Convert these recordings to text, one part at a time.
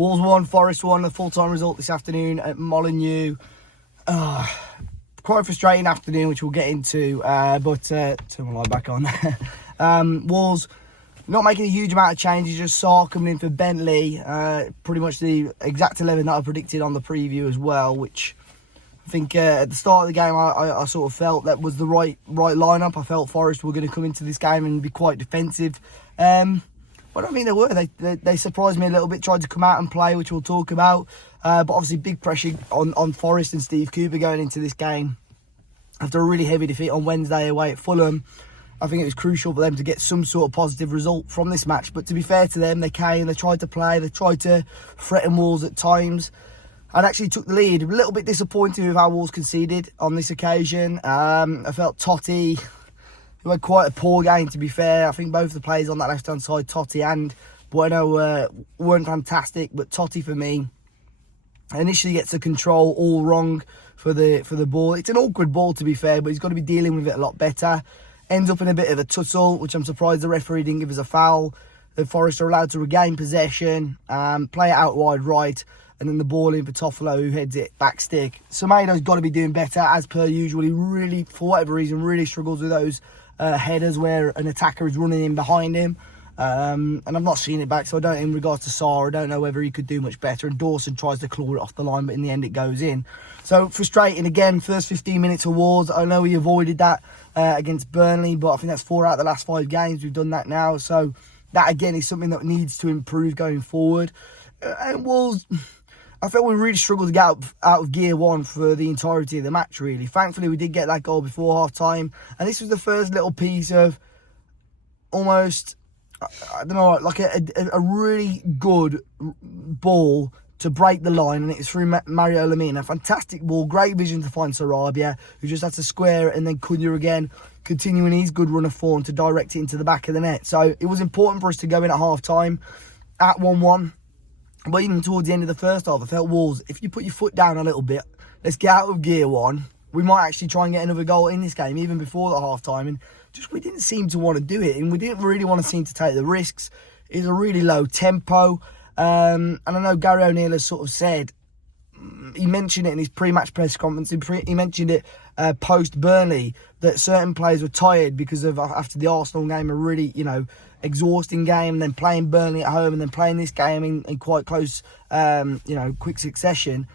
Wolves 1, Forest 1, a full-time result this afternoon at Molineux. Quite a frustrating afternoon, which we'll get into, but turn my light back on. Wolves not making a huge amount of changes, just Sarr coming in for Bentley, pretty much the exact 11 that I predicted on the preview as well, which I think at the start of the game I sort of felt that was the right lineup. I felt Forest were going to come into this game and be quite defensive. But I don't think they were. They surprised me a little bit, tried to come out and play, which we'll talk about. But obviously big pressure on Forest and Steve Cooper going into this game. After a really heavy defeat on Wednesday away at Fulham, I think it was crucial for them to get some sort of positive result from this match. But to be fair to them, they came, they tried to play, they tried to threaten Wolves at times. And actually took the lead. A little bit disappointed with how Wolves conceded on this occasion. I felt Totti, who had quite a poor game, to be fair. I think both the players on that left-hand side, Totti and Bueno, weren't fantastic. But Totti, for me, initially gets the control all wrong for the ball. It's an awkward ball, to be fair, but he's got to be dealing with it a lot better. Ends up in a bit of a tussle, which I'm surprised the referee didn't give us a foul. The Forest are allowed to regain possession, play it out wide right, and then the ball in for Toffolo, who heads it back stick. Semedo's got to be doing better, as per usual. He really, for whatever reason, really struggles with those headers where an attacker is running in behind him. And I've not seen it back, so I don't, in regards to Sarr, I don't know whether he could do much better. And Dawson tries to claw it off the line, but in the end it goes in. So frustrating again, first 15 minutes of Wolves. I know we avoided that against Burnley, but I think that's 4 out of the last 5 games we've done that now. So that again is something that needs to improve going forward. And Wolves, I felt we really struggled to get out of gear 1 for the entirety of the match, really. Thankfully, we did get that goal before half-time. And this was the first little piece of almost, I don't know, like a really good ball to break the line, and it's through Mario Lemina. Fantastic ball, great vision to find Sarabia, who just had to square it, and then Cunha again, continuing his good run of form to direct it into the back of the net. So it was important for us to go in at half-time at 1-1. But even towards the end of the first half, I felt Wolves, if you put your foot down a little bit, let's get out of gear 1. We might actually try and get another goal in this game, even before the half-time. And just we didn't seem to want to do it, and we didn't really want to seem to take the risks. It was a really low tempo. And I know Gary O'Neill has sort of said, he mentioned it in his pre-match press conference, he mentioned it post-Burnley, that certain players were tired because of, after the Arsenal game, a really, exhausting game, and then playing Burnley at home, and then playing this game in quite close, quick succession.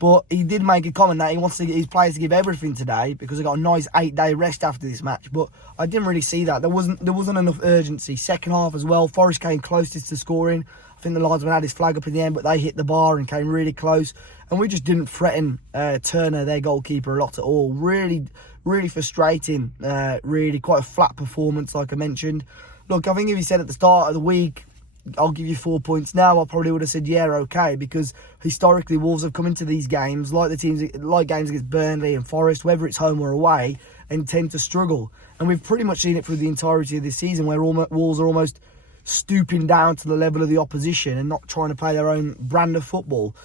But he did make a comment that he wants his players to give everything today because they got a nice 8-day rest after this match. But I didn't really see that. There wasn't enough urgency. Second half as well, Forest came closest to scoring. I think the linesman had his flag up in the end, but they hit the bar and came really close. And we just didn't threaten Turner, their goalkeeper, a lot at all. Really, really frustrating. Really quite a flat performance, like I mentioned. Look, I think if he said at the start of the week, I'll give you 4 points now, I probably would have said, yeah, okay, because historically Wolves have come into these games, like games against Burnley and Forest, whether it's home or away, and tend to struggle. And we've pretty much seen it through the entirety of this season, where Wolves are almost stooping down to the level of the opposition and not trying to play their own brand of football.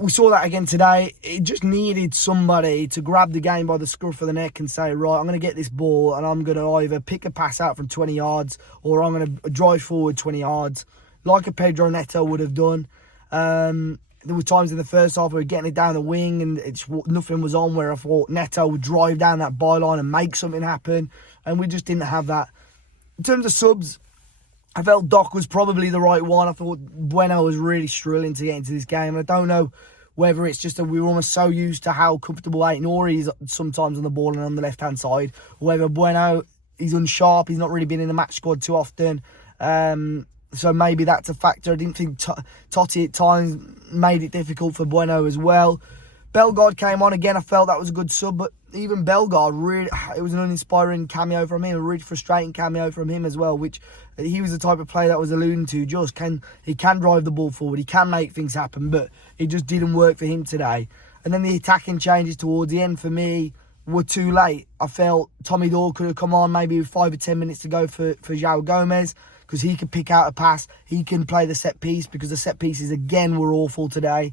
We saw that again today. It just needed somebody to grab the game by the scruff of the neck and say, right, I'm going to get this ball and I'm going to either pick a pass out from 20 yards or I'm going to drive forward 20 yards, like a Pedro Neto would have done. There were times in the first half where we were getting it down the wing and nothing was on, where I thought Neto would drive down that byline and make something happen, and we just didn't have that. In terms of subs, I felt Doc was probably the right one. I thought Bueno was really struggling to get into this game. And I don't know whether it's just that we were almost so used to how comfortable Aït-Nouri is sometimes on the ball and on the left-hand side, or whether Bueno, he's unsharp, he's not really been in the match squad too often. So maybe that's a factor. I didn't think Totti at times made it difficult for Bueno as well. Bellegarde came on again. I felt that was a good sub, but even Bellegarde, really, it was an uninspiring cameo from him, a really frustrating cameo from him as well, which he was the type of player that was alluding to. He can drive the ball forward, he can make things happen, but it just didn't work for him today. And then the attacking changes towards the end for me were too late. I felt Tommy Doyle could have come on maybe with 5 or 10 minutes to go for João Gomez, because he could pick out a pass, he can play the set piece, because the set pieces again were awful today.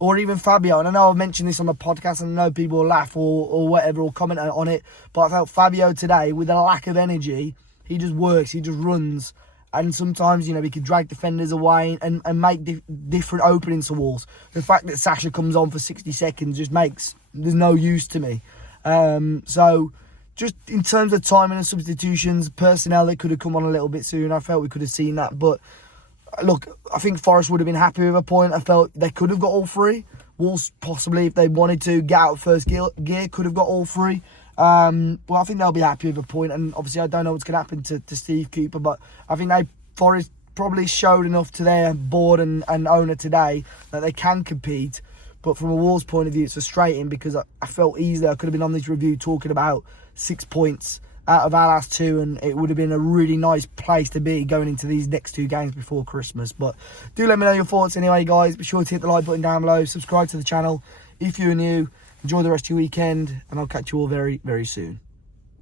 Or even Fabio, and I know I've mentioned this on the podcast and I know people will laugh or whatever or comment on it, but I felt Fabio today, with a lack of energy, he just works, he just runs, And sometimes, you know, we could drag defenders away and make different openings to Wolves. The fact that Sasha comes on for 60 seconds just makes, there's no use to me. So, just in terms of timing and substitutions, personnel, they could have come on a little bit sooner. I felt we could have seen that. But, look, I think Forest would have been happy with a point. I felt they could have got all three. Wolves, possibly, if they wanted to get out of first gear, could have got all three. Well, I think they'll be happy with a point, and obviously I don't know what's going to happen to Steve Cooper, but I think Forest probably showed enough to their board and owner today that they can compete. But from a Wolves point of view, it's frustrating because I felt easily I could have been on this review talking about 6 points out of our last 2, and it would have been a really nice place to be going into these next 2 games before Christmas. But do let me know your thoughts anyway, guys. Be sure to hit the like button down below, subscribe to the channel if you're new. Enjoy the rest of your weekend, and I'll catch you all very, very soon.